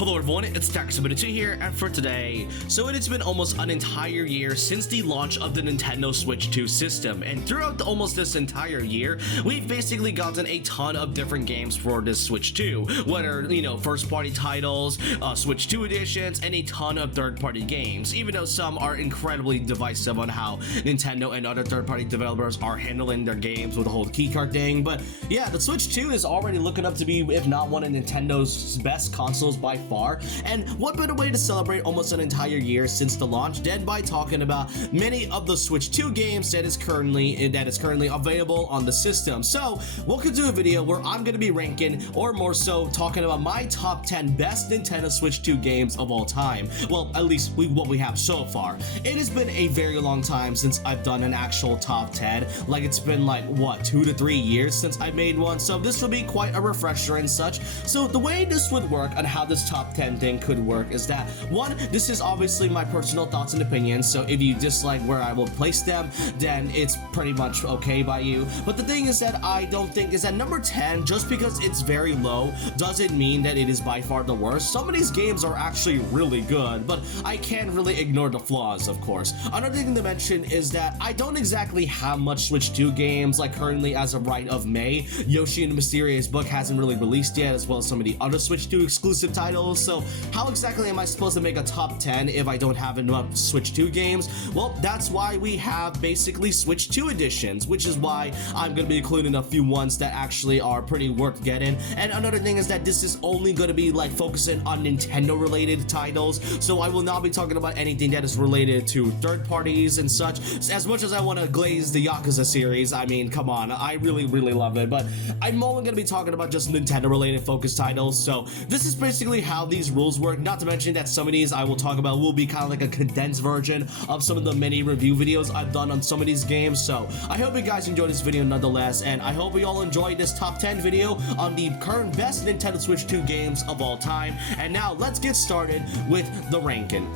Hello everyone, it's Tax72 here, and for today, so it has been almost an entire year since the launch of the Nintendo Switch 2 system, and throughout almost this entire year, we've basically gotten a ton of different games for this Switch 2, whether, first party titles, Switch 2 editions, and a ton of third party games, even though some are incredibly divisive on how Nintendo and other third party developers are handling their games with the whole keycard thing. But yeah, the Switch 2 is already looking up to be, if not one of Nintendo's best consoles by far, and what better way to celebrate almost an entire year since the launch than by talking about many of the Switch 2 games that is currently available on the system. So welcome to a video where I'm going to be ranking, or more so talking about my top 10 best Nintendo Switch 2 games of all time. Well, at least what we have so far. It has been a very long time since I've done an actual top 10. Like, it's been like, what, 2 to 3 years since I made one, so this will be quite a refresher and such. So the way this would work and how this top 10 thing could work is that, one, this is obviously my personal thoughts and opinions, so if you dislike where I will place them, then it's pretty much okay by you. But the thing is that I don't think is that number 10, just because it's very low, doesn't mean that it is by far the worst. Some of these games are actually really good, but I can't really ignore the flaws, of course. Another thing to mention is that I don't exactly have much Switch 2 games, like currently as of right of May. Yoshi and the Mysterious Book hasn't really released yet, as well as some of the other Switch 2 exclusive titles, so how exactly am I supposed to make a top 10 if I don't have enough Switch 2 games? Well, that's why we have basically Switch 2 editions, which is why I'm going to be including a few ones that actually are pretty worth getting. And another thing is that this is only going to be like focusing on Nintendo related titles, so I will not be talking about anything that is related to third parties and such. As much as I want to glaze the Yakuza series, I mean, come on, I really love it, but I'm only going to be talking about just Nintendo related focused titles. So this is basically how these rules work, not to mention that some of these I will talk about will be kind of like a condensed version of some of the many review videos I've done on some of these games. So I hope you guys enjoyed this video nonetheless, and I hope you all enjoyed this top 10 video on the current best Nintendo Switch 2 games of all time. And now let's get started with the ranking.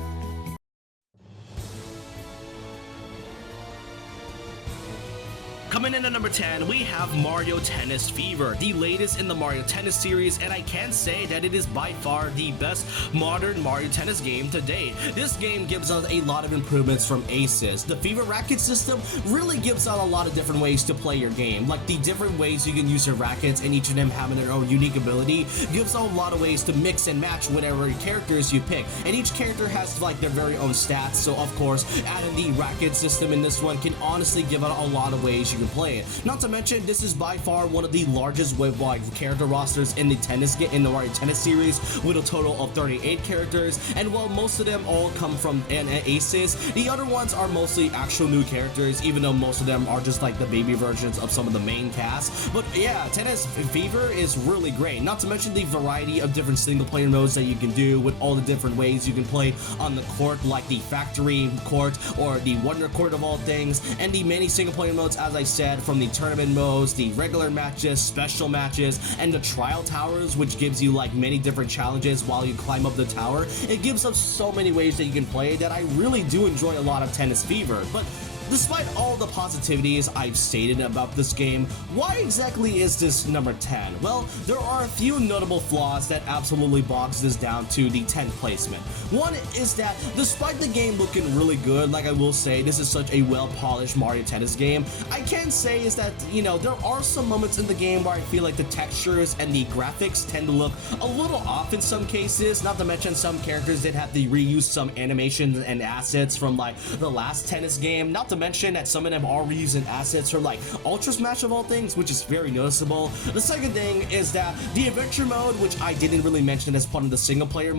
Coming in at number 10, we have Mario Tennis Fever, the latest in the Mario Tennis series, and I can say that it is by far the best modern Mario Tennis game to date. This game gives us a lot of improvements from Aces. The Fever racket system really gives out a lot of different ways to play your game, like the different ways you can use your rackets, and each of them having their own unique ability gives out a lot of ways to mix and match whatever characters you pick, and each character has like their very own stats. So of course, adding the racket system in this one can honestly give out a lot of ways you can play it. Not to mention, this is by far one of the largest web character rosters in the Mario Tennis series, with a total of 38 characters. And while most of them all come from Aces, the other ones are mostly actual new characters, even though most of them are just like the baby versions of some of the main cast. But yeah, Tennis Fever is really great. Not to mention the variety of different single player modes that you can do, with all the different ways you can play on the court, like the factory court or the wonder court of all things, and the many single player modes, as I said, from the tournament modes, the regular matches, special matches, and the trial towers, which gives you like many different challenges while you climb up the tower. It gives us so many ways that you can play that I really do enjoy a lot of Tennis Fever. But despite all the positivities I've stated about this game, why exactly is this number 10? Well, there are a few notable flaws that absolutely bogs this down to the 10th placement. One is that despite the game looking really good, like I will say, this is such a well-polished Mario Tennis game, I can say is that, there are some moments in the game where I feel like the textures and the graphics tend to look a little off in some cases, not to mention some characters that have to reuse some animations and assets from like the last tennis game, not to mention that some of them are reusing assets from like Ultra Smash of all things, which is very noticeable. The second thing is that the adventure mode, which I didn't really mention as part of the single player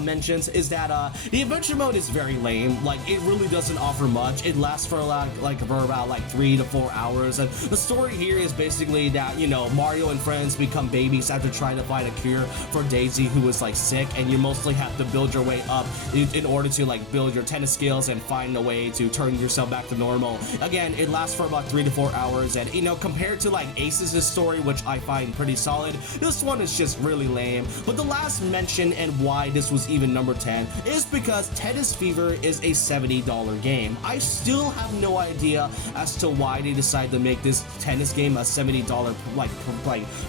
mentions, is that the adventure mode is very lame. Like, it really doesn't offer much. It lasts for about 3 to 4 hours, and the story here is basically that, Mario and friends become babies after trying to find a cure for Daisy, who is like sick, and you mostly have to build your way up in order to like build your tennis skills and find a way to turn yourself back back to normal. Again, it lasts for about 3 to 4 hours, and compared to like Ace's story, which I find pretty solid, this one is just really lame. But the last mention and why this was even number 10 is because Tennis Fever is a $70 game. I still have no idea as to why they decided to make this tennis game a $70 like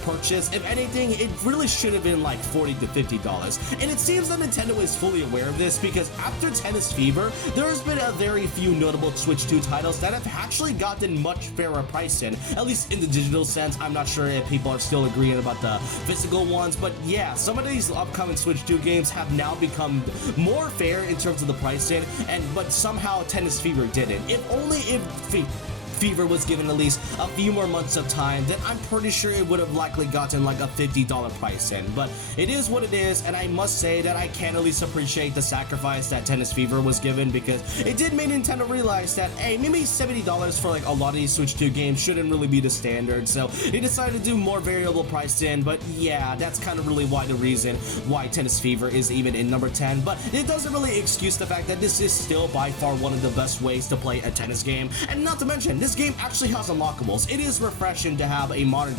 purchase. If anything, it really should have been like $40 to $50. And it seems that Nintendo is fully aware of this, because after Tennis Fever, there's been a very few notable Switch 2 titles that have actually gotten much fairer pricing, at least in the digital sense. I'm not sure if people are still agreeing about the physical ones, but yeah, some of these upcoming Switch 2 games have now become more fair in terms of the pricing, but somehow Tennis Fever didn't. If only if Fever was given at least a few more months of time, then I'm pretty sure it would have likely gotten like a $50 price in. But it is what it is, and I must say that I can at least appreciate the sacrifice that Tennis Fever was given, because it did make Nintendo realize that, hey, maybe $70 for like a lot of these Switch 2 games shouldn't really be the standard, so they decided to do more variable price in. But yeah, that's kind of really the reason why Tennis Fever is even in number 10, but it doesn't really excuse the fact that this is still by far one of the best ways to play a tennis game. And not to mention, this game actually has unlockables. It is refreshing to have a modern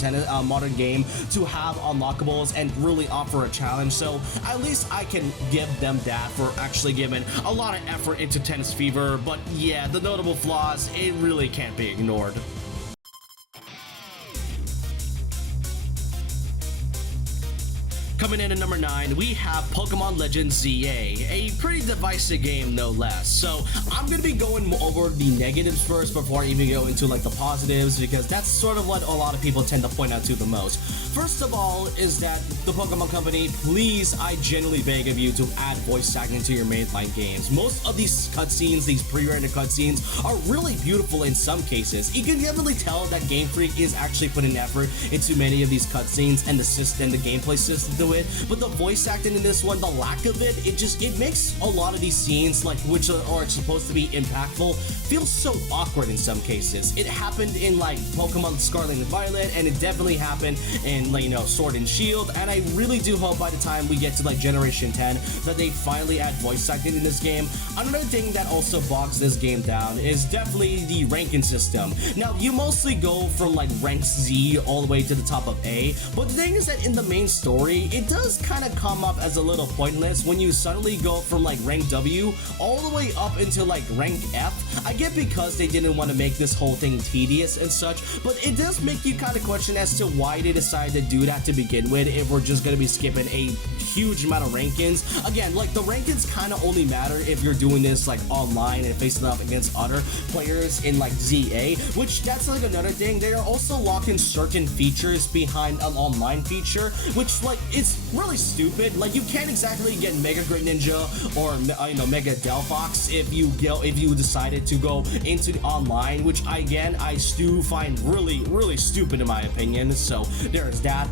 game to have unlockables and really offer a challenge, so at least I can give them that for actually giving a lot of effort into Tennis Fever. But yeah, the notable flaws, it really can't be ignored. Coming in at number 9, we have Pokemon Legends ZA, a pretty divisive game no less. So I'm going to be going over the negatives first before I even go into like the positives, because that's sort of what a lot of people tend to point out to the most. First of all is that the Pokemon Company, please, I genuinely beg of you to add voice acting to your mainline games. Most of these cutscenes, these pre-rendered cutscenes, are really beautiful in some cases. You can definitely tell that Game Freak is actually putting effort into many of these cutscenes and the gameplay system to it. But the voice acting in this one, the lack of it, it makes a lot of these scenes, like which are supposed to be impactful, feel so awkward in some cases. It happened in like Pokemon Scarlet and Violet, and it definitely happened in like, Sword and Shield, and I really do hope by the time we get to like Generation 10 that they finally add voice acting in this game. Another thing that also bogs this game down is definitely the ranking system. Now, you mostly go from like rank Z all the way to the top of A, but the thing is that in the main story, it does kind of come up as a little pointless when you suddenly go from like rank W all the way up into like rank F. I get because they didn't want to make this whole thing tedious and such, but it does make you kind of question as to why they decided to do that to begin with if we're just going to be skipping a huge amount of rankings. Again, like the rankings kind of only matter if you're doing this like online and facing up against other players in like ZA, which that's like another thing. They are also locking certain features behind an online feature, which like it's really stupid. Like you can't exactly get Mega Greninja or Mega Delphox if you decided to go into the online, which again I do find really stupid in my opinion. So there's that.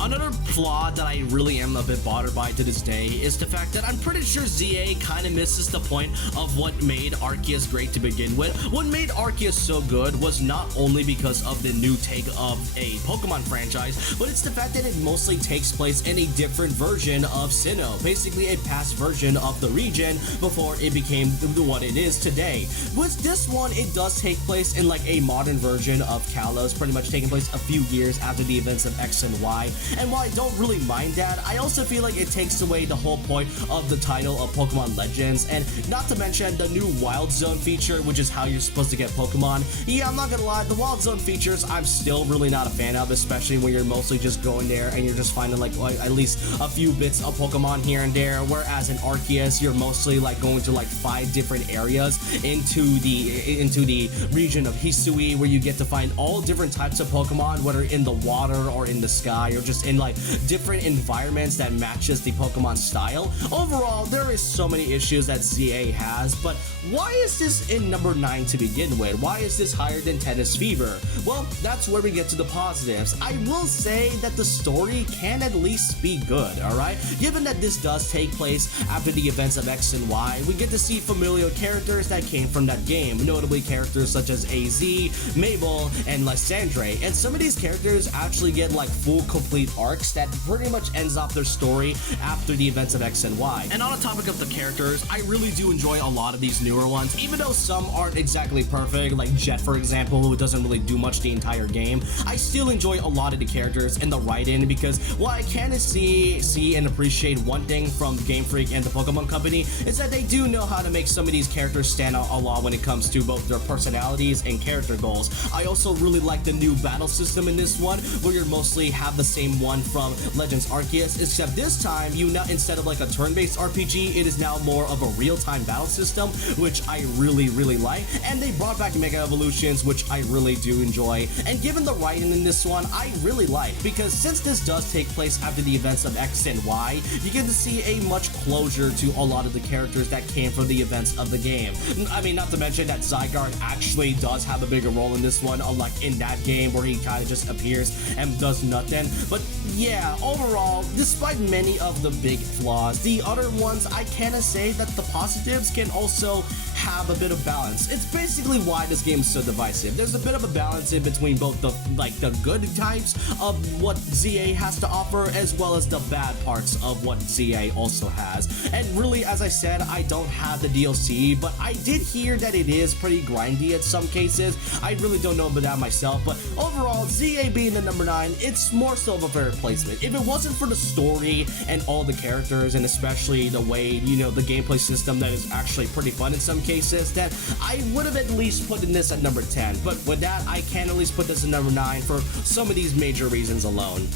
Another flaw that I really am a bit bothered by to this day is the fact that I'm pretty sure ZA kind of misses the point of what made Arceus great to begin with. What made Arceus so good was not only because of the new take of a Pokemon franchise, but it's the fact that it mostly takes place in a different version of Sinnoh, basically a past version of the region before it became what it is today. With this one, it does take place in like a modern version of Kalos, pretty much taking place a few years after the events of X and Y. And while I don't really mind that, I also feel like it takes away the whole point of the title of Pokemon Legends, and not to mention the new Wild Zone feature, which is how you're supposed to get Pokemon. Yeah, I'm not gonna lie, the Wild Zone features I'm still really not a fan of, especially when you're mostly just going there and you're just finding like at least a few bits of Pokemon here and there, whereas in Arceus you're mostly like going to like 5 different areas into the region of Hisui, where you get to find all different types of Pokemon, whether in the water or in the sky or just in like different environments that matches the Pokemon style. Overall, there is so many issues that ZA has, but why is this in number 9 to begin with? Why is this higher than Tennis Fever? Well, that's where we get to the positives. I will say that the story can at least be good, alright? Given that this does take place after the events of X and Y, we get to see familiar characters that came from that game, notably characters such as AZ, Mabel, and Lysandre, and some of these characters actually get like full complete arcs that pretty much ends off their story after the events of X and Y. And on the topic of the characters, I really do enjoy a lot of these newer ones, even though some aren't exactly perfect, like Jet for example, who doesn't really do much the entire game. I still enjoy a lot of the characters and the write-in because while I can see and appreciate one thing from Game Freak and the Pokemon Company is that they do know how to make some of these characters stand out a lot when it comes to both their personalities and character goals. I also really like the new battle system in this one, where you mostly have the same one from Legends Arceus, except this time you now, instead of like a turn-based RPG, it is now more of a real-time battle system, which I really like. And they brought back Mega Evolutions, which I really do enjoy. And given the writing in this one, I really like, because since this does take place after the events of X and Y, you get to see a much closure to a lot of the characters that came from the events of the game. I mean, not to mention that Zygarde actually does have a bigger role in this one, unlike in that game where he kind of just appears and does nothing. But yeah, overall, despite many of the big flaws, the other ones, I can say that the positives can also have a bit of balance. It's basically why this game is so divisive. There's a bit of a balance in between both the good types of what ZA has to offer, as well as the bad parts of what ZA also has. And really, as I said, I don't have the DLC, but I did hear that it is pretty grindy at some cases. I really don't know about that myself, but overall, ZA being the number 9, it's more so of a fair placement. If it wasn't for the story and all the characters, and especially the way, you know, the gameplay system that is actually pretty fun in some cases, then I would have at least put in this at number 10. But with that, I can at least put this at number 9 for some of these major reasons alone.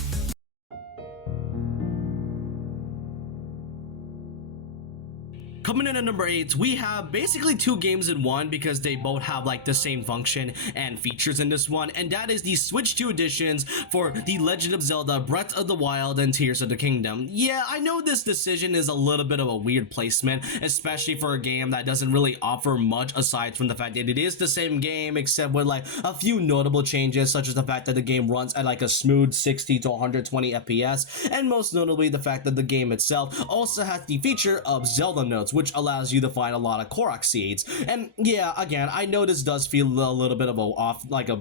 Coming in at number 8, we have basically two games in one because they both have like the same function and features in this one, and that is the Switch 2 editions for The Legend of Zelda Breath of the Wild and Tears of the Kingdom. Yeah, I know this decision is a little bit of a weird placement, especially for a game that doesn't really offer much aside from the fact that it is the same game except with like a few notable changes, such as the fact that the game runs at like a smooth 60 to 120 FPS, and most notably the fact that the game itself also has the feature of Zelda notes, which allows you to find a lot of Korok seeds. And yeah, again, I know this does feel a little bit of a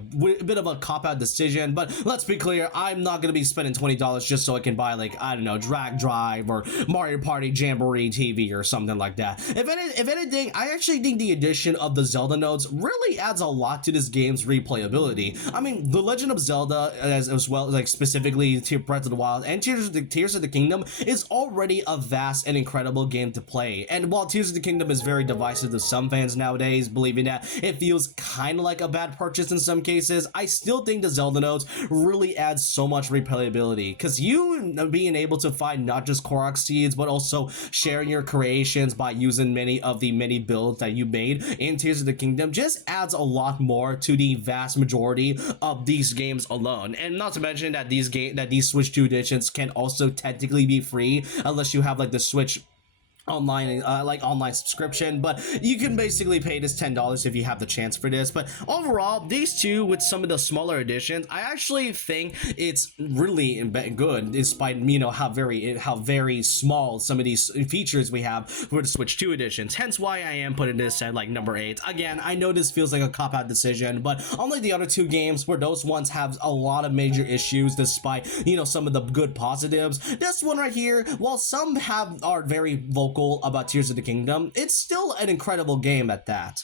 bit of a cop-out decision, but let's be clear, I'm not gonna be spending $20 just so I can buy like, I don't know, Drag Drive or Mario Party Jamboree TV or something like that. If anything, I actually think the addition of the Zelda nodes really adds a lot to this game's replayability. I mean, The Legend of Zelda, as well, like specifically Breath of the Wild and Tears of the Kingdom, is already a vast and incredible game to play. And while Tears of the Kingdom is very divisive to some fans nowadays, believing that it feels kind of like a bad purchase in some cases, I still think the Zelda nodes really add so much replayability, because you being able to find not just Korok seeds, but also sharing your creations by using many of the many builds that you made in Tears of the Kingdom just adds a lot more to the vast majority of these games alone. And not to mention that these Switch 2 editions can also technically be free unless you have like the Switch online online subscription, but you can basically pay this $10 if you have the chance for this. But overall, these two with some of the smaller editions, I actually think it's really good, despite, you know, how very small some of these features we have for the Switch 2 editions. Hence why I am putting this at like number 8. Again, I know this feels like a cop-out decision, but unlike the other two games where those ones have a lot of major issues despite, you know, some of the good positives, this one right here, while some are very vocal about Tears of the Kingdom, it's still an incredible game at that.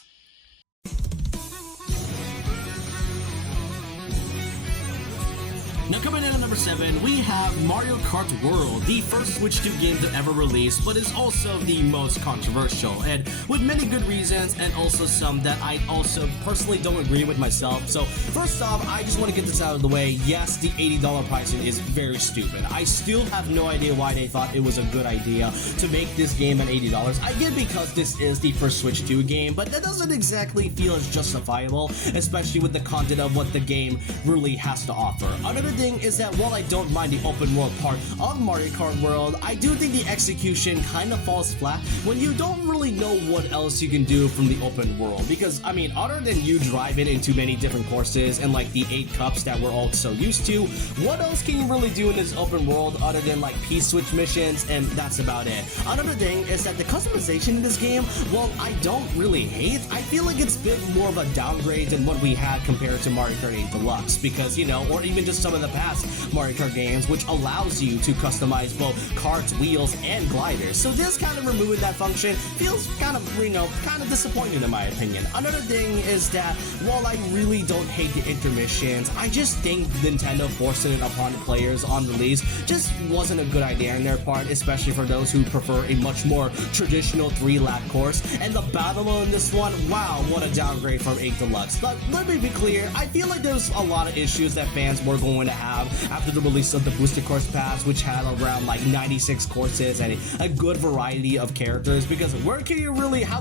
Now coming in at number 7, we have Mario Kart World, the first Switch 2 game to ever release, but is also the most controversial, and with many good reasons, and also some that I also personally don't agree with myself. So first off, I just want to get this out of the way. Yes, the $80 pricing is very stupid. I still have no idea why they thought it was a good idea to make this game at $80. I get because this is the first Switch 2 game, but that doesn't exactly feel as justifiable, especially with the content of what the game really has to offer. Another thing is that while I don't mind the open world part of Mario Kart World, I do think the execution kind of falls flat when you don't really know what else you can do from the open world. Because, I mean, other than you driving into many different courses and like the 8 cups that we're all so used to, what else can you really do in this open world other than like P-switch missions, and that's about it. Another thing is that the customization in this game, while I don't really hate, I feel like it's a bit more of a downgrade than what we had compared to Mario Kart 8 Deluxe, because, you know, or even just some of the past Mario Kart games, which allows you to customize both carts, wheels, and gliders. So this kind of removing that function feels kind of, kind of disappointing in my opinion. Another thing is that while I really don't hate the intermissions, I just think Nintendo forcing it upon players on release just wasn't a good idea on their part, especially for those who prefer a much more traditional 3-lap course. And the battle mode in this one, wow, what a downgrade from 8 Deluxe. But let me be clear, I feel like there's a lot of issues that fans were going to have after the release of the Booster Course Pass, which had around like 96 courses and a good variety of characters, because how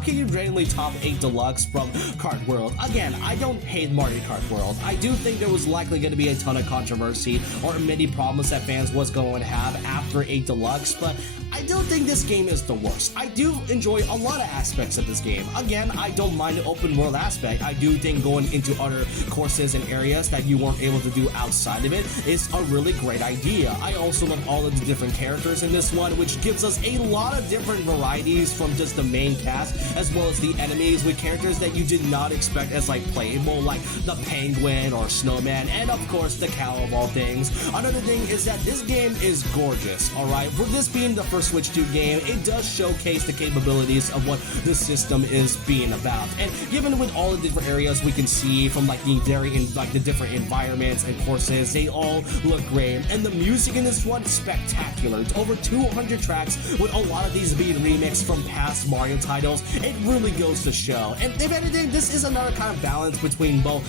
can you genuinely top 8 Deluxe from Kart World? Again, I don't hate Mario Kart World. I do think there was likely going to be a ton of controversy or many problems that fans was going to have after 8 Deluxe, but I don't think this game is the worst. I do enjoy a lot of aspects of this game. Again, I don't mind the open world aspect. I do think going into other courses and areas that you weren't able to do outside of it is a really great idea. I also love all of the different characters in this one, which gives us a lot of different varieties from just the main cast as well as the enemies, with characters that you did not expect as like playable, like the Penguin or Snowman, and of course the cow of all things. Another thing is that this game is gorgeous, alright? For this being the first Switch 2 game, it does showcase the capabilities of what the system is being about. And given with all the different areas we can see from like the different environments and courses, they all look great. And the music in this one is spectacular. It's over 200 tracks, with a lot of these being remixed from past Mario titles. It really goes to show. And if anything, this is another kind of balance between both,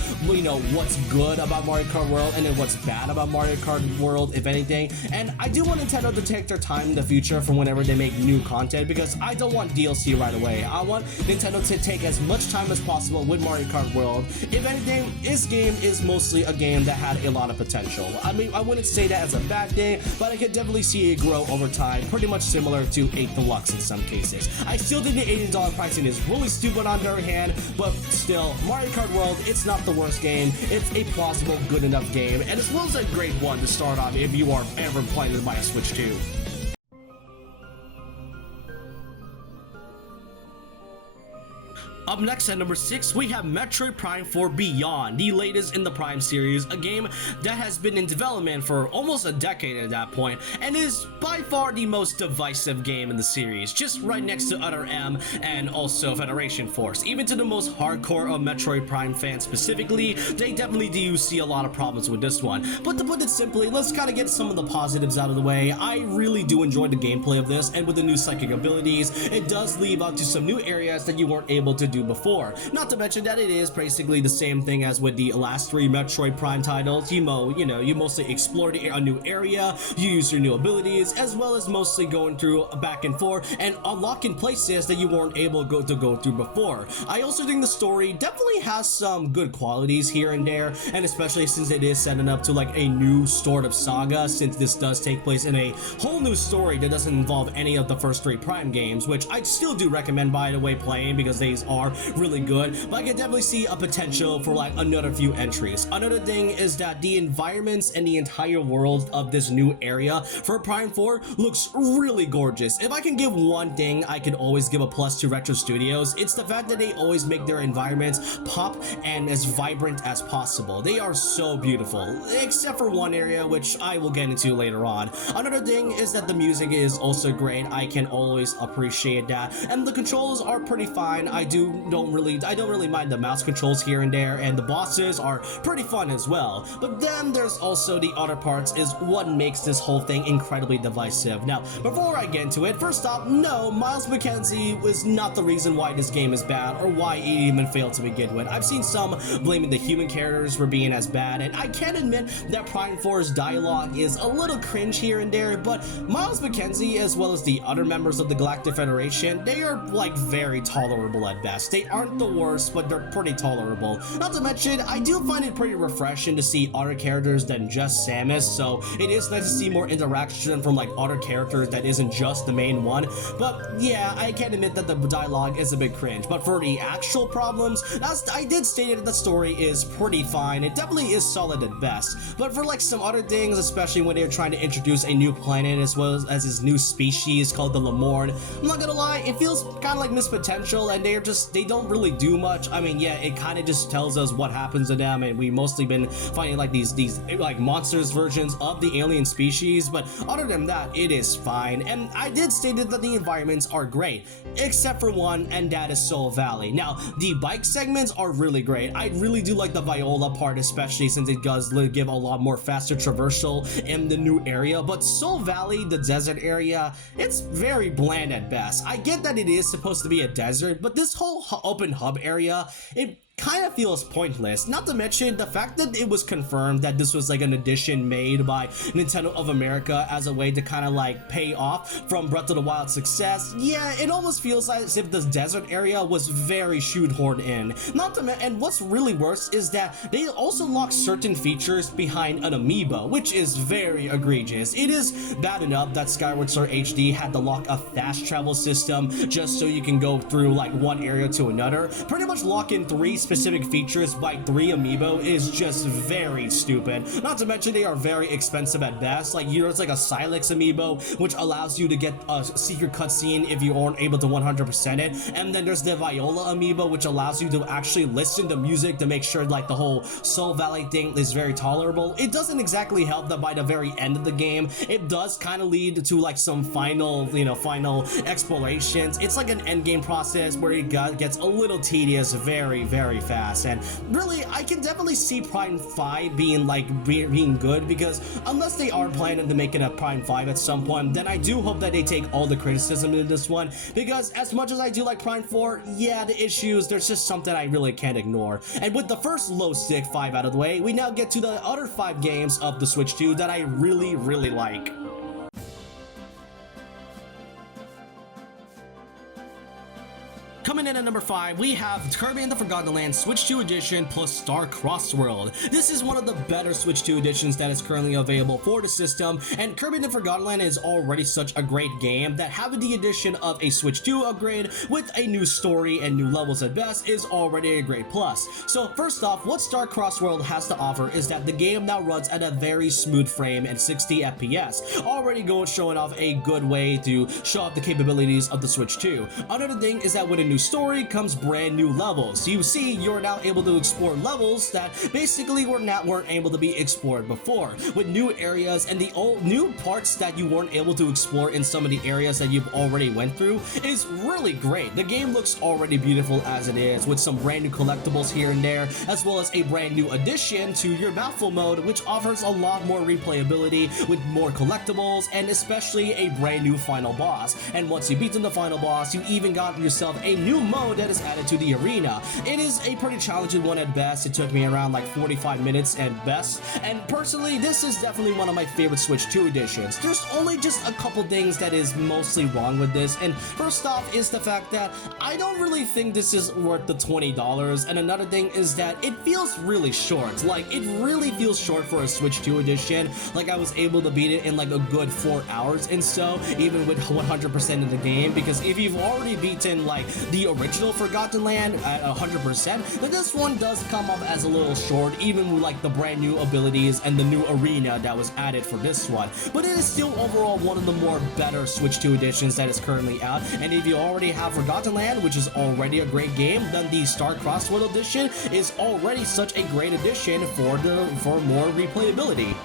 what's good about Mario Kart World and then what's bad about Mario Kart World, if anything. And I do want Nintendo to take their time in the future for whenever they make new content, because I don't want DLC right away. I want Nintendo to take as much time as possible with Mario Kart World. If anything, this game is mostly a game that had a lot of potential. I mean, I wouldn't say that as a bad thing, but I could definitely see it grow over time, pretty much similar to 8 Deluxe in some cases. I still think the $80 pricing is really stupid on the other hand, but still, Mario Kart World, it's not the worst game. It's a plausible, good enough game, and as well as a great one to start on if you are ever playing with my Switch 2. Up next at number 6, we have Metroid Prime 4 Beyond, the latest in the Prime series, a game that has been in development for almost a decade at that point, and is by far the most divisive game in the series, just right next to Other M and also Federation Force. Even to the most hardcore of Metroid Prime fans specifically, they definitely do see a lot of problems with this one. But to put it simply, let's kind of get some of the positives out of the way. I really do enjoy the gameplay of this, and with the new psychic abilities, it does leave out to some new areas that you weren't able to do before. Not to mention that it is basically the same thing as with the last 3 Metroid Prime titles. You mostly explore a new area, you use your new abilities, as well as mostly going through back and forth and unlocking places that you weren't able to go through before. I also think the story definitely has some good qualities here and there, and especially since it is setting up to like a new sort of saga, since this does take place in a whole new story that doesn't involve any of the first 3 Prime games, which I still do recommend, by the way, playing, because these are really good, but I can definitely see a potential for like another few entries. Another thing is that the environments and the entire world of this new area for Prime 4 looks really gorgeous. If I can give one thing I can always give a plus to Retro Studios, it's the fact that they always make their environments pop and as vibrant as possible. They are so beautiful, except for one area which I will get into later on. Another thing is that the music is also great. I can always appreciate that, and the controls are pretty fine. I don't really mind the mouse controls here and there, and the bosses are pretty fun as well. But then there's also the other parts, is what makes this whole thing incredibly divisive. Now, before I get into it, first off, no, Miles McKenzie was not the reason why this game is bad or why it even failed to begin with. I've seen some blaming the human characters for being as bad, and I can admit that Prime 4's dialogue is a little cringe here and there, but Miles McKenzie, as well as the other members of the Galactic Federation, they are like very tolerable at best. They aren't the worst, but they're pretty tolerable. Not to mention, I do find it pretty refreshing to see other characters than just Samus, so it is nice to see more interaction from like other characters that isn't just the main one. But yeah, I can admit that the dialogue is a bit cringe, but for the actual problems, I did state that the story is pretty fine. It definitely is solid at best, but for like some other things, especially when they're trying to introduce a new planet as well as this new species called the Lamorne, I'm not gonna lie, it feels kind of like missed potential, and they're just honest, they don't really do much. I mean, yeah, it kind of just tells us what happens to them, and we mostly been finding like these like monsters versions of the alien species, but other than that, it is fine. And I did state that the environments are great, except for one, and that is Soul Valley. Now, the bike segments are really great. I really do like the Viola part, especially since it does give a lot more faster traversal in the new area, but Soul Valley, the desert area, it's very bland at best. I get that it is supposed to be a desert, but this whole open hub area, it kind of feels pointless. Not to mention the fact that it was confirmed that this was like an edition made by Nintendo of America as a way to kind of like pay off from Breath of the Wild success. Yeah, it almost feels like as if this desert area was very shoehorned in. Not to mention, and what's really worse is that they also lock certain features behind an amiibo, which is very egregious. It is bad enough that Skyward Sword HD had to lock a fast travel system just so you can go through like one area to another. Pretty much lock in 3 specific features by 3 amiibo is just very stupid. Not to mention they are very expensive at best. Like, there's like a Silex amiibo which allows you to get a secret cutscene if you aren't able to 100% it, and then there's the Viola amiibo which allows you to actually listen to music to make sure like the whole Soul Valley thing is very tolerable. It doesn't exactly help that by the very end of the game it does kind of lead to like some final, final explorations. It's like an end game process where it gets a little tedious very fast, and really I can definitely see Prime 5 being being good, because unless they are planning to make it a Prime 5 at some point, then I do hope that they take all the criticism in this one, because as much as I do like Prime 4, yeah, the issues, there's just something I really can't ignore. And with the first low stick 5 out of the way, we now get to the other 5 games of the Switch 2 that I really like. Coming in at number 5, we have Kirby and the Forgotten Land Switch 2 Edition plus Star Crossed World. This is one of the better Switch 2 editions that is currently available for the system, and Kirby and the Forgotten Land is already such a great game that having the addition of a Switch 2 upgrade with a new story and new levels at best is already a great plus. So first off, what Star Crossed World has to offer is that the game now runs at a very smooth frame at 60 FPS, already showing off a good way to show off the capabilities of the Switch 2. Another thing is that with a new story comes brand new levels. You see, you're now able to explore levels that basically weren't able to be explored before, with new areas and the old new parts that you weren't able to explore in some of the areas that you've already went through is really great. The game looks already beautiful as it is, with some brand new collectibles here and there, as well as a brand new addition to your Mouthful mode, which offers a lot more replayability with more collectibles and especially a brand new final boss. And once you beat the final boss, you even got yourself a new mode that is added to the arena. It is a pretty challenging one at best. It took me around like 45 minutes at best, and personally this is definitely one of my favorite Switch 2 editions. There's only just a couple things that is mostly wrong with this, and first off is the fact that I don't really think this is worth the $20, and another thing is that it feels really short. Like, it really feels short for a Switch 2 edition. Like, I was able to beat it in like a good 4 hours and so, even with 100% of the game, because if you've already beaten like the original Forgotten Land at 100%, then this one does come up as a little short, even with like the brand new abilities and the new arena that was added for this one. But it is still overall one of the more better Switch 2 editions that is currently out, and if you already have Forgotten Land, which is already a great game, then the Star Crossed World edition is already such a great addition for more replayability.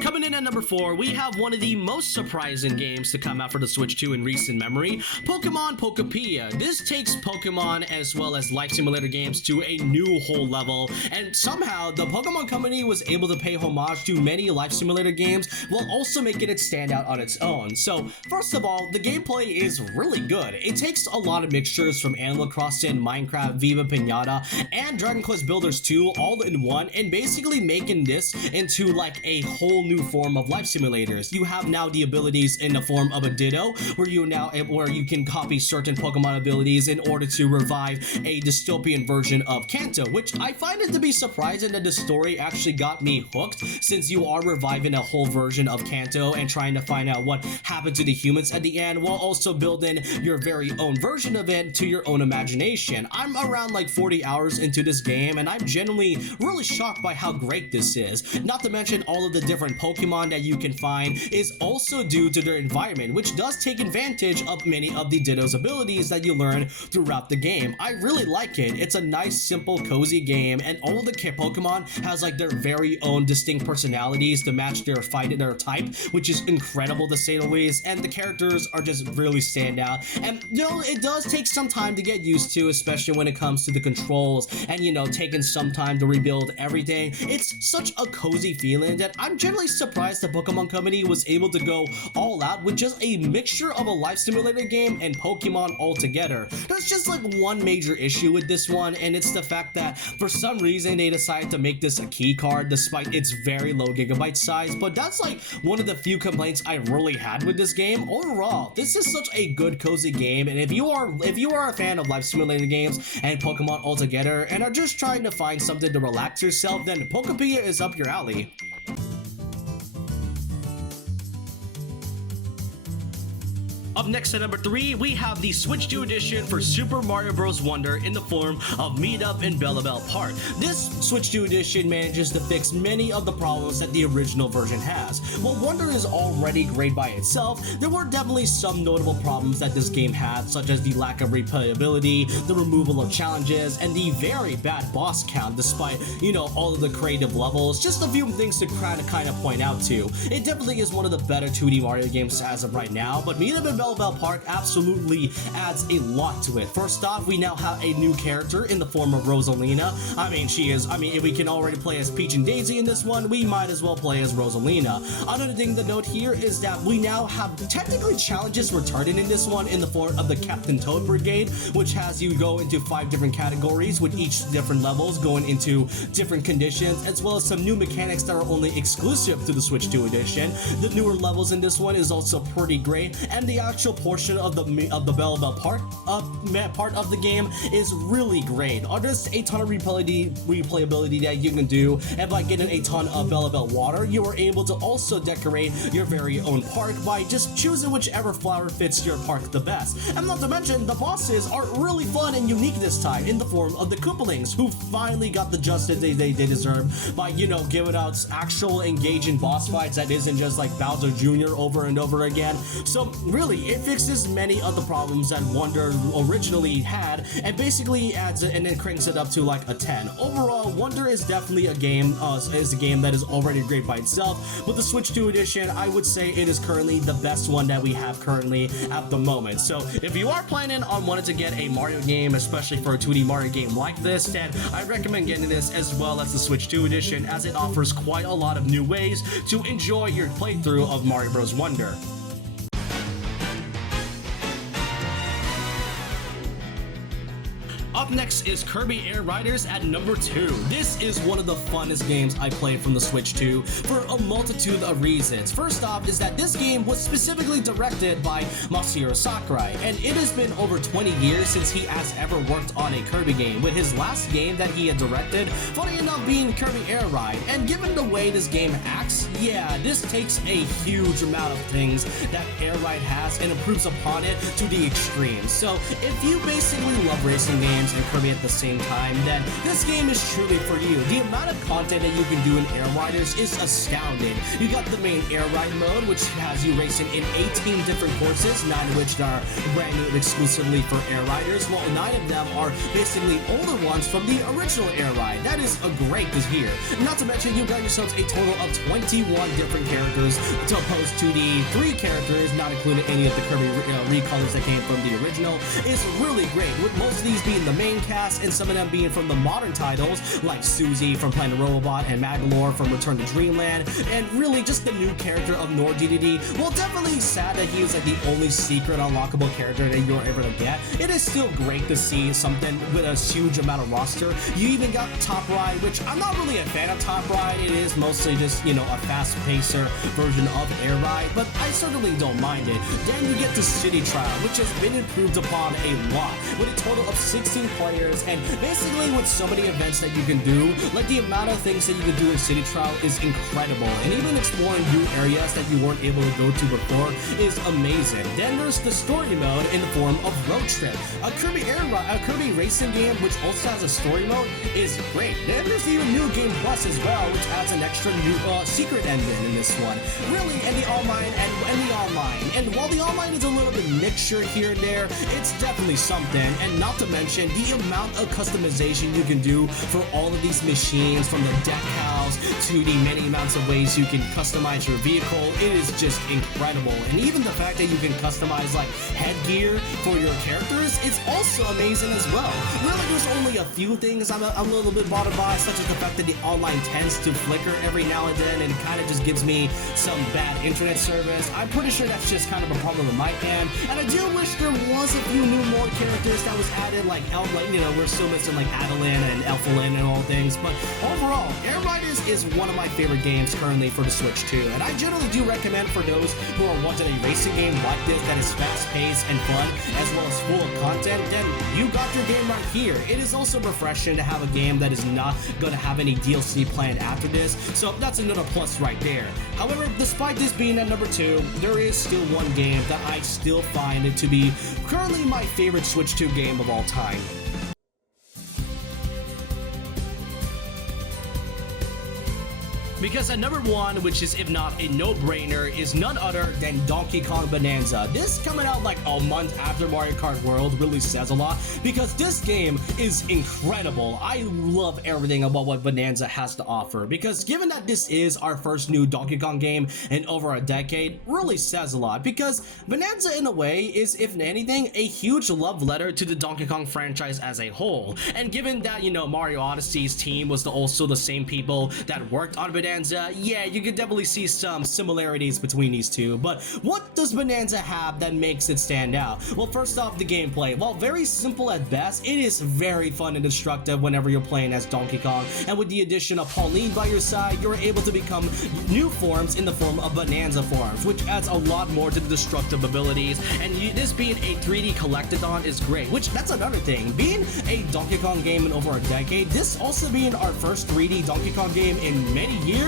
Coming in at number 4, we have one of the most surprising games to come out for the Switch 2 in recent memory, Pokemon Pokepedia. This takes Pokemon as well as Life Simulator games to a new whole level, and somehow the Pokemon Company was able to pay homage to many Life Simulator games while also making it stand out on its own. So first of all, the gameplay is really good. It takes a lot of mixtures from Animal Crossing, Minecraft, Viva Pinata, and Dragon Quest Builders 2 all in one, and basically making this into like a whole new form of life simulators. You have now the abilities in the form of a Ditto, where you can copy certain Pokemon abilities in order to revive a dystopian version of Kanto, which I find it to be surprising that the story actually got me hooked, since you are reviving a whole version of Kanto and trying to find out what happened to the humans at the end, while also building your very own version of it to your own imagination. I'm around like 40 hours into this game, and I'm genuinely really shocked by how great this is. Not to mention all of the different Pokemon Pokemon that you can find is also due to their environment, which does take advantage of many of the Ditto's abilities that you learn throughout the game. I really like it. It's a nice, simple, cozy game, and all of the Pokemon has like their very own distinct personalities to match their type, which is incredible to say the least, and the characters are just really stand out. And you know, it does take some time to get used to, especially when it comes to the controls and, you know, taking some time to rebuild everything. It's such a cozy feeling that I'm generally surprised the Pokemon Company was able to go all out with just a mixture of a life simulator game and Pokemon altogether. There's just like one major issue with this one, and it's the fact that for some reason they decided to make this a key card despite its very low gigabyte size. But that's like one of the few complaints I really had with this game. Overall, this is such a good cozy game, and if you are a fan of life simulator games and Pokemon altogether and are just trying to find something to relax yourself, then Pokepedia is up your alley. Up next at number 3, we have the Switch 2 edition for Super Mario Bros. Wonder in the form of Meetup in Bellabelle Park. This Switch 2 edition manages to fix many of the problems that the original version has. While Wonder is already great by itself, there were definitely some notable problems that this game had, such as the lack of replayability, the removal of challenges, and the very bad boss count despite, you know, all of the creative levels. Just a few things to kind of point out to. It definitely is one of the better 2D Mario games as of right now, but Meetup in Bellabelle Park absolutely adds a lot to it. First off, we now have a new character in the form of Rosalina. If we can already play as Peach and Daisy in this one, we might as well play as Rosalina. Another thing to note here is that we now have technically challenges returning in this one in the form of the Captain Toad Brigade, which has you go into 5 different categories with each different levels going into different conditions, as well as some new mechanics that are only exclusive to the Switch 2 edition. The newer levels in this one is also pretty great, and the actual portion of the Bellabelle Park part of the game is really great. There's a ton of replayability that you can do, and by getting a ton of Bellabelle water, you are able to also decorate your very own park by just choosing whichever flower fits your park the best. And not to mention, the bosses are really fun and unique this time in the form of the Koopalings, who finally got the justice they deserve by, you know, giving out actual engaging boss fights that isn't just like Bowser Jr. over and over again. So really, it fixes many of the problems that Wonder originally had, and basically adds it and then cranks it up to like a 10. Overall, Wonder is definitely a game that is already great by itself, but the Switch 2 edition, I would say it is currently the best one that we have currently at the moment. So if you are planning on wanting to get a Mario game, especially for a 2D Mario game like this, then I recommend getting this as well as the Switch 2 edition, as it offers quite a lot of new ways to enjoy your playthrough of Mario Bros. Wonder. Up next is Kirby Air Riders at number 2. This is one of the funnest games I played from the Switch 2 for a multitude of reasons. First off is that this game was specifically directed by Masahiro Sakurai, and it has been over 20 years since he has ever worked on a Kirby game, with his last game that he had directed, funny enough, being Kirby Air Ride. And given the way this game acts, yeah, this takes a huge amount of things that Air Ride has and improves upon it to the extreme. So if you basically love racing games and Kirby at the same time, then this game is truly for you. The amount of content that you can do in Air Riders is astounding. You got the main Air Ride mode, which has you racing in 18 different courses, 9 of which are brand new exclusively for Air Riders, while 9 of them are basically older ones from the original Air Ride. That is a great to hear. Not to mention, you got yourselves a total of 21 different characters to opposed to the 3 characters, not including any of the Kirby recolors that came from the original. It's really great, with most of these being the main cast and some of them being from the modern titles like Susie from Planet Robot and Magolor from Return to Dreamland, and really just the new character of Nor DDD. Well, definitely sad that he was like the only secret unlockable character that you're able to get. It is still great to see something with a huge amount of roster. You even got Top Ride, which I'm not really a fan of Top Ride. It is mostly just, you know, a fast pacer version of Air Ride, but I certainly don't mind it. Then you get to City Trial, which has been improved upon a lot, with a total of 16 players, and basically with so many events that you can do, like the amount of things that you can do in City Trial is incredible, and even exploring new areas that you weren't able to go to before is amazing. Then there's the story mode in the form of Road Trip. A Kirby racing game which also has a story mode is great. Then there's even New Game Plus as well, which adds an extra new secret ending in this one. Really, and the online. And while the online is a little bit mixture here and there, it's definitely something. And not to mention the amount of customization you can do for all of these machines, from the deck house to the many amounts of ways you can customize your vehicle. It is just incredible. And even the fact that you can customize like headgear for your characters is also amazing as well. Really, there's only a few things I'm a little bit bothered by, such as the fact that the online tends to flicker every now and then and kind of just gives me some bad internet service. I'm pretty sure that's just kind of a problem on my end, and I do wish there was a few new more characters that was added, like we're still missing like Adeline and Elfalin and all things, but overall, Air Riders is one of my favorite games currently for the Switch 2, and I generally do recommend for those who are wanting a racing game like this that is fast-paced and fun, as well as full of content, then you got your game right here. It is also refreshing to have a game that is not going to have any DLC planned after this, so that's another plus right there. However, despite this being at number 2, there is still one game that I still find it to be currently my favorite Switch 2 game of all time. Because at number 1, which is if not a no-brainer, is none other than Donkey Kong Bonanza. This coming out like a month after Mario Kart World really says a lot, because this game is incredible. I love everything about what Bonanza has to offer, because given that this is our first new Donkey Kong game in over a decade, really says a lot, because Bonanza in a way is, if anything, a huge love letter to the Donkey Kong franchise as a whole. And given that, Mario Odyssey's team was also the same people that worked on Bonanza, yeah, you could definitely see some similarities between these two. But what does Bonanza have that makes it stand out? Well, first off, the gameplay. While very simple at best, it is very fun and destructive whenever you're playing as Donkey Kong. And with the addition of Pauline by your side, you're able to become new forms in the form of Bonanza forms, which adds a lot more to the destructive abilities. And this being a 3D collectathon is great, which that's another thing. Being a Donkey Kong game in over a decade, this also being our first 3D Donkey Kong game in many years,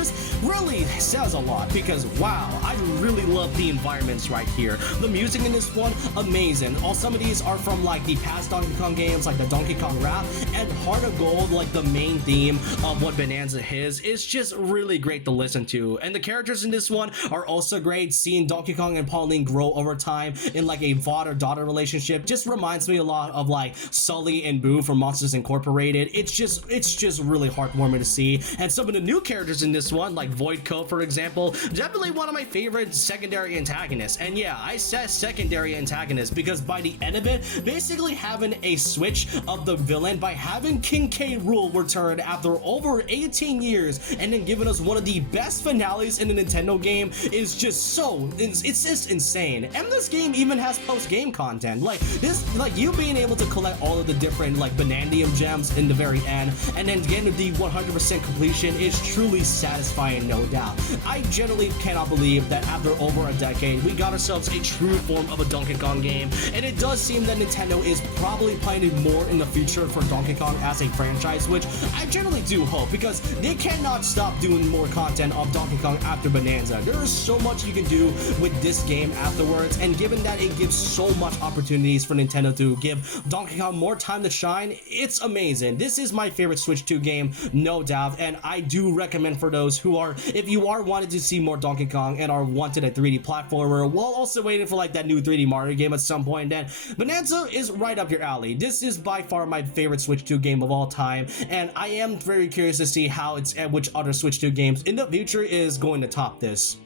really says a lot, because wow, I really love the environments right here. The music in this one, amazing. All some of these are from like the past Donkey Kong games, like the Donkey Kong Rap and Heart of Gold, like the main theme of what Bonanza is. It's just really great to listen to. And the characters in this one are also great. Seeing Donkey Kong and Pauline grow over time in like a father-daughter relationship just reminds me a lot of like Sully and Boo from Monsters Incorporated. It's just really heartwarming to see. And some of the new characters in this one, like Voidco, for example, definitely one of my favorite secondary antagonists. And yeah, I said secondary antagonist because by the end of it, basically having a switch of the villain by having King K. Rool return after over 18 years and then giving us one of the best finales in a Nintendo game is just it's just insane. And this game even has post-game content. Like you being able to collect all of the different like Bonandium gems in the very end and then getting the 100% completion is truly satisfying, no doubt. I generally cannot believe that after over a decade, we got ourselves a true form of a Donkey Kong game, and it does seem that Nintendo is probably planning more in the future for Donkey Kong as a franchise, which I generally do hope, because they cannot stop doing more content of Donkey Kong after Bonanza. There is so much you can do with this game afterwards, and given that it gives so much opportunities for Nintendo to give Donkey Kong more time to shine, it's amazing. This is my favorite Switch 2 game, no doubt, and I do recommend for those who are, if you are wanting to see more Donkey Kong and are wanted a 3D platformer while also waiting for like that new 3D Mario game at some point, then Bonanza is right up your alley. This is by far my favorite Switch 2 game of all time, and I am very curious to see how it's and which other Switch 2 games in the future is going to top this.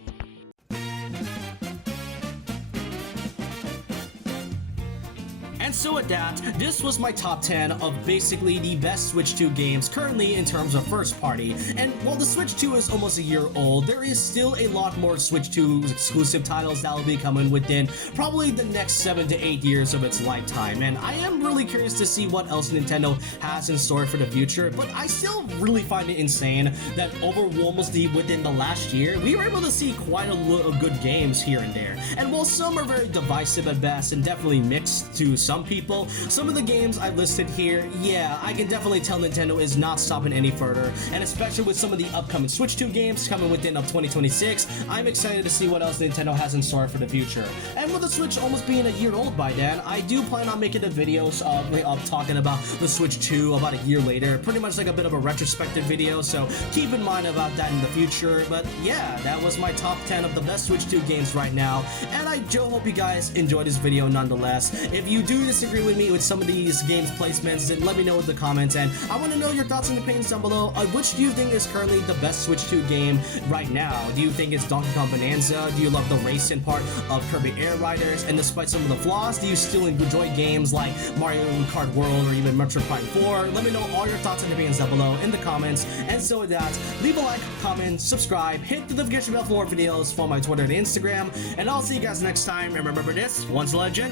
And so with that, this was my top 10 of basically the best Switch 2 games currently in terms of first party. And while the Switch 2 is almost a year old, there is still a lot more Switch 2 exclusive titles that will be coming within probably the next 7 to 8 years of its lifetime. And I am really curious to see what else Nintendo has in store for the future, but I still really find it insane that overwhelmingly within the last year, we were able to see quite a lot of good games here and there. And while some are very divisive at best and definitely mixed to some people, people. Some of the games I listed here, yeah, I can definitely tell Nintendo is not stopping any further, and especially with some of the upcoming Switch 2 games coming within of 2026, I'm excited to see what else Nintendo has in store for the future. And with the Switch almost being a year old by then, I do plan on making a video of talking about the Switch 2 about a year later, pretty much like a bit of a retrospective video, so keep in mind about that in the future. But yeah, that was my top 10 of the best Switch 2 games right now, and I do hope you guys enjoyed this video nonetheless. If you do disagree with me with some of these games placements, then let me know in the comments, and I want to know your thoughts and opinions down below. Which do you think is currently the best Switch 2 game right now? Do you think it's Donkey Kong Bonanza? Do you love the racing part of Kirby Air Riders? And despite some of the flaws, do you still enjoy games like Mario Kart World or even Metroid Prime 4? Let me know all your thoughts and opinions down below in the comments. And so with that, leave a like, comment, subscribe, hit the notification bell for more videos, follow my Twitter and Instagram, and I'll see you guys next time. And remember this, once a legend,